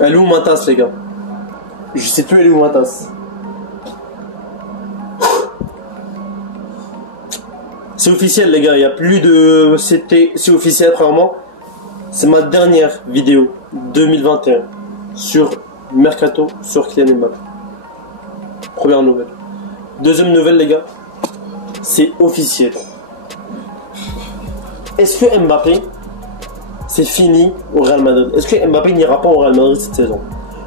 Elle est où ma tasse, les gars? Je sais plus elle est où ma tasse. C'est officiel, les gars, il n'y a plus de... C'est officiel, premièrement. C'est ma dernière vidéo 2021 sur Mercato, sur Kylian Mbappé. Première nouvelle. Deuxième nouvelle, les gars, c'est officiel. Est-ce que Mbappé, c'est fini au Real Madrid? Est-ce que Mbappé n'ira pas au Real Madrid cette saison?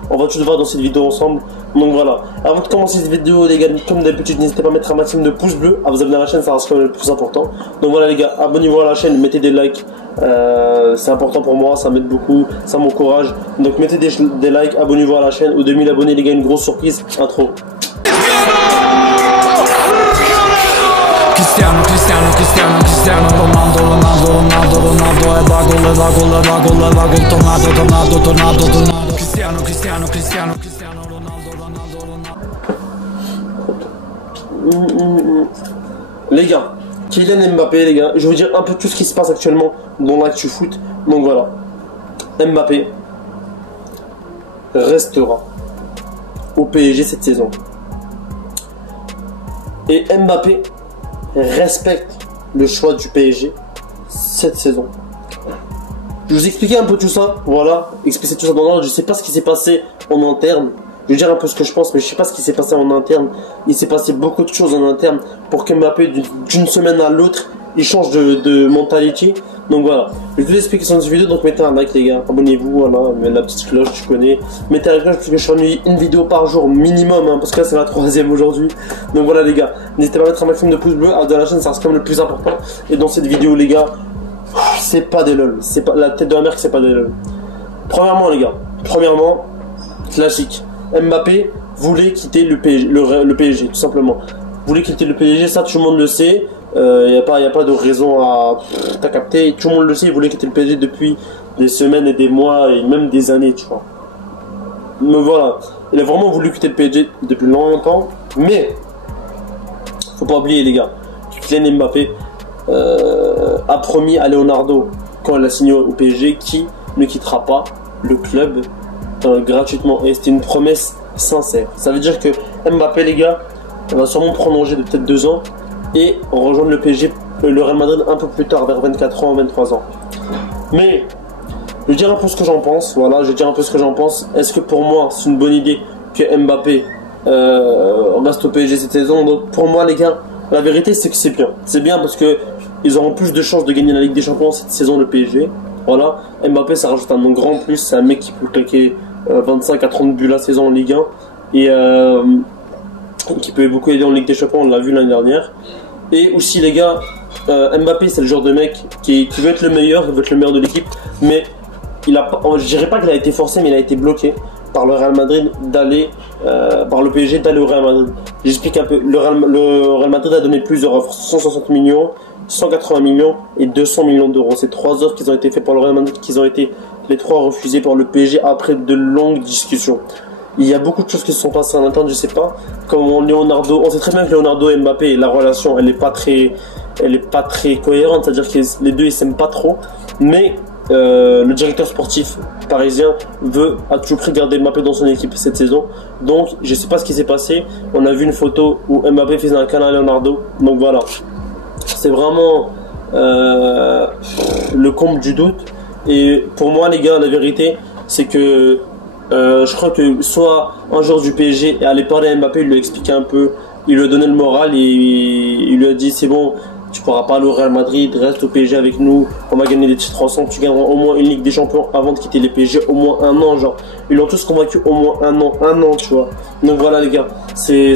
On va tout voir dans cette vidéo ensemble. Donc voilà, avant de commencer cette vidéo, les gars, comme d'habitude, n'hésitez pas à mettre un maximum de pouces bleus, à vous abonner à la chaîne, ça reste quand même le plus important. Donc voilà les gars, abonnez-vous à la chaîne, mettez des likes, c'est important pour moi, ça m'aide beaucoup, ça m'encourage. Donc mettez des likes, abonnez-vous à la chaîne. Aux 2000 abonnés les gars, une grosse surprise, intro. Cristiano Ronaldo è tornato Cristiano Ronaldo. Les gars, Kylian Mbappé, les gars, je vais vous dire un peu tout ce qui se passe actuellement dans l'actu foot. Donc voilà, Mbappé restera au PSG cette saison. Et Mbappé respecte le choix du PSG cette saison. Je vais vous expliquer un peu tout ça, voilà, expliquer tout ça dans l'ordre. Je sais pas ce qui s'est passé en interne. Je vais dire un peu ce que je pense, mais je sais pas ce qui s'est passé en interne. Il s'est passé beaucoup de choses en interne pour que Mbappé, d'une semaine à l'autre, il change de mentalité. Donc voilà, je vais vous expliquer sur cette vidéo. Donc mettez un like les gars, abonnez-vous, voilà, mettez la petite cloche, tu connais. Mettez la cloche parce que je suis une vidéo par jour minimum, hein, parce que là c'est la troisième aujourd'hui. Donc voilà les gars, n'hésitez pas à mettre un maximum de pouces bleus, à de la chaîne, ça reste quand même le plus important. Et dans cette vidéo les gars, c'est pas des lol, c'est pas la tête de la mer, c'est pas des lol. Premièrement les gars, classique. Mbappé voulait quitter le PSG, tout simplement. Voulait quitter le PSG, ça tout le monde le sait. Il n'y a pas de raison à... T'as capté, tout le monde le sait, il voulait quitter le PSG depuis des semaines et des mois et même des années, tu vois. Mais voilà, il a vraiment voulu quitter le PSG depuis longtemps. Mais, faut pas oublier les gars, Kylian Mbappé a promis à Leonardo, quand il a signé au PSG, qui ne quittera pas le club gratuitement. Et c'était une promesse sincère. Ça veut dire que Mbappé les gars, va sûrement prolonger de peut-être 2 ans et rejoindre le PSG, le Real Madrid un peu plus tard, vers 24 ans, 23 ans. Mais je vais dire un peu ce que j'en pense. Voilà, je vais dire un peu ce que j'en pense. Est-ce que pour moi c'est une bonne idée que Mbappé reste au PSG cette saison? Donc pour moi les gars, la vérité c'est que c'est bien. C'est bien parce que ils auront plus de chances de gagner la Ligue des Champions cette saison, le PSG. Voilà, Mbappé ça rajoute un grand plus. C'est un mec qui peut claquer 25 à 30 buts la saison en Ligue 1 et qui peut beaucoup aider en Ligue des Champions, on l'a vu l'année dernière. Et aussi les gars, Mbappé c'est le genre de mec qui veut être le meilleur, il veut être le meilleur de l'équipe, mais je dirais pas qu'il a été forcé, mais il a été bloqué par le Real Madrid d'aller, par le PSG d'aller au Real Madrid. J'explique un peu, le Real Madrid a donné plusieurs offres, 160 millions, 180 millions et 200 millions d'euros. C'est 3 offres qui ont été faites par le Real Madrid, qui ont été les 3 refusées par le PSG après de longues discussions. Il y a beaucoup de choses qui se sont passées en interne, je sais pas. Comme Leonardo, on sait très bien que Leonardo et Mbappé, la relation, elle est pas très cohérente, c'est-à-dire que les deux ils s'aiment pas trop. Mais le directeur sportif parisien veut à tout prix garder Mbappé dans son équipe cette saison. Donc je sais pas ce qui s'est passé. On a vu une photo où Mbappé faisait un câlin à Leonardo. Donc voilà, c'est vraiment le comble du doute. Et pour moi les gars, la vérité c'est que je crois que soit un joueur du PSG est allé parler à Mbappé, il lui a expliqué un peu, il lui a donné le moral et il lui a dit c'est bon, tu pourras pas aller au Real Madrid, reste au PSG avec nous, on va gagner des titres ensemble, tu gagneras au moins une Ligue des Champions avant de quitter les PSG, au moins 1 an, genre ils l'ont tous convaincu au moins 1 an, tu vois. Donc voilà les gars, c'est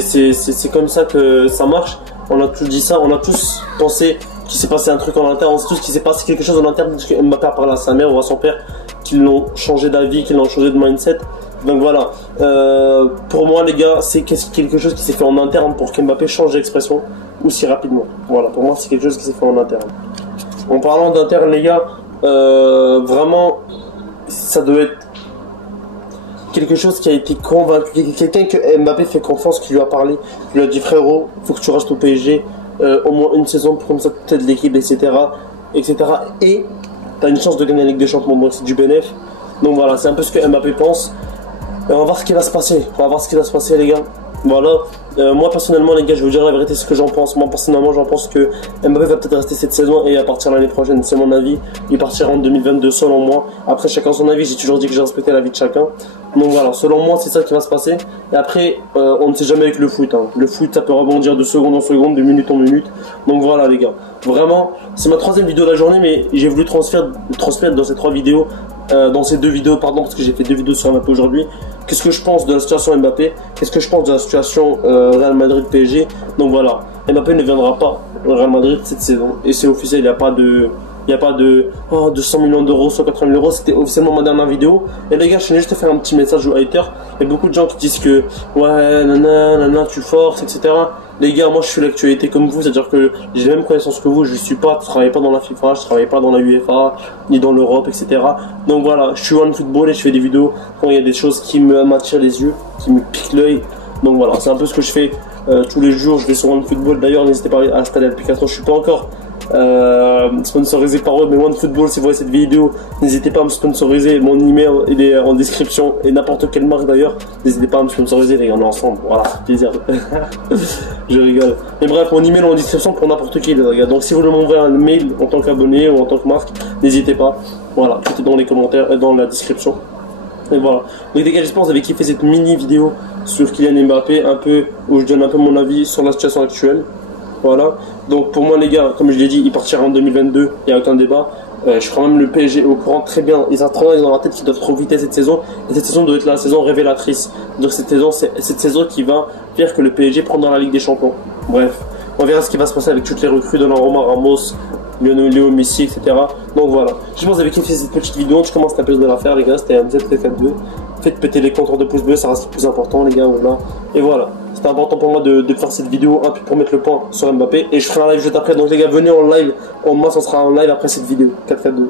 comme ça que ça marche. On a tous dit ça, on a tous pensé qu'il s'est passé un truc en interne, on sait tous qu'il s'est passé quelque chose en interne parce que Mbappé a parlé à sa mère ou à son père, qu'ils l'ont changé d'avis, qu'ils l'ont changé de mindset. Donc voilà, pour moi les gars, c'est quelque chose qui s'est fait en interne pour qu'Mbappé change d'expression aussi rapidement. Voilà, pour moi c'est quelque chose qui s'est fait en interne. En parlant d'interne les gars, vraiment ça doit être quelque chose qui a été convaincu, quelqu'un que Mbappé fait confiance, qui lui a parlé, qui lui a dit frérot, faut que tu restes au PSG au moins une saison pour comme ça tu aides l'équipe, etc. Et t'as une chance de gagner la Ligue des Champions, donc c'est du bénéf. Donc voilà, c'est un peu ce que Mbappé pense. On va voir ce qui va se passer. On va voir ce qui va se passer, les gars. Voilà. Moi personnellement, les gars, je vais vous dire la vérité, ce que j'en pense. Moi personnellement, j'en pense que Mbappé va peut-être rester cette saison et à partir l'année prochaine, c'est mon avis. Il partira en 2022 selon moi. Après, chacun son avis. J'ai toujours dit que j'ai respecté l'avis de chacun. Donc voilà, selon moi, c'est ça qui va se passer. Et après, on ne sait jamais avec le foot. Hein. Le foot, ça peut rebondir de seconde en seconde, de minute en minute. Donc voilà, les gars. Vraiment, c'est ma 3e vidéo de la journée, mais j'ai voulu transmettre dans ces 3 vidéos, dans ces 2 vidéos, pardon, parce que j'ai fait 2 vidéos sur Mbappé aujourd'hui. Qu'est-ce que je pense de la situation Mbappé? Qu'est-ce que je pense de la situation Real Madrid-PSG? Donc voilà, Mbappé ne viendra pas au Real Madrid cette saison. Et c'est officiel, il n'y a pas de... de 100 millions d'euros, 180 000 euros, c'était officiellement ma dernière vidéo. Et les gars, je tenais juste à faire un petit message aux haters. Il y a beaucoup de gens qui disent que ouais, nana, tu forces, etc. Les gars, moi je suis l'actualité comme vous, c'est-à-dire que j'ai les mêmes connaissances que vous, je travaille pas dans la FIFA, je travaille pas dans la UEFA, ni dans l'Europe, etc. Donc voilà, je suis OneFootball et je fais des vidéos quand il y a des choses qui m'attirent les yeux, qui me piquent l'œil. Donc voilà, c'est un peu ce que je fais tous les jours, je vais sur OneFootball. D'ailleurs, n'hésitez pas à installer l'application, je suis pas encore sponsorisé par eux, mais OneFootball, si vous voyez cette vidéo, n'hésitez pas à me sponsoriser. Mon email il est en description, et n'importe quelle marque d'ailleurs, n'hésitez pas à me sponsoriser, les gars, on est ensemble, voilà, c'est plaisir. Je rigole. Mais bref, mon email est en description pour n'importe qui, les gars. Donc si vous voulez m'envoyer un mail en tant qu'abonné ou en tant que marque, n'hésitez pas. Voilà, tout est dans les commentaires et dans la description. Et voilà. Donc les gars, j'espère que vous avez kiffé cette mini vidéo sur Kylian Mbappé, un peu où je donne un peu mon avis sur la situation actuelle. Voilà. Donc pour moi, les gars, comme je l'ai dit, il partira en 2022, il n'y a aucun débat. Je suis quand même le PSG au courant très bien. Ils savent très bien dans la tête qu'ils doivent trop vite cette saison. Et cette saison doit être la saison révélatrice. Donc cette saison qui va faire que le PSG prendra la Ligue des Champions. Bref, on verra ce qui va se passer avec toutes les recrues de Donnarumma, Ramos, Léo Messi, etc. Donc voilà. Je pense que vous avez kiffé cette petite vidéo. Je commence à taper de la faire, les gars. C'était MZ442. Faites péter les compteurs de pouces bleus, ça reste le plus important, les gars. Voilà. Et voilà. C'était important pour moi de faire cette vidéo, pour mettre le point sur Mbappé. Et je ferai un live juste après. Donc les gars, venez en live. En masse, on sera en live après cette vidéo. 4-4-2.